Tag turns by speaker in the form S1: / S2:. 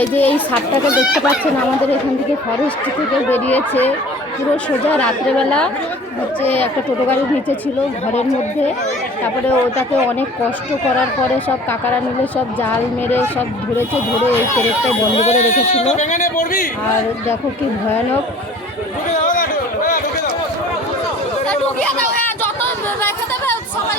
S1: এই যে এই সাপটাকে দেখতে পাচ্ছেন আমাদের এখান থেকে ফরেস্ট থেকে বেরিয়েছে। পুরো সোজা রাত্রেবেলা হচ্ছে একটা টোটো গাড়ির নিচে ছিল ঘরের মধ্যে। তারপরে ওটাকে অনেক কষ্ট করার পরে সব কাকারা মিলে সব জাল মেরে সব ধরেছে ধরে এই কেরেটটাই বন্ধ করে রেখেছিল। আর দেখো কি ভয়ানক।
S2: হ্যাঁ যত সবাই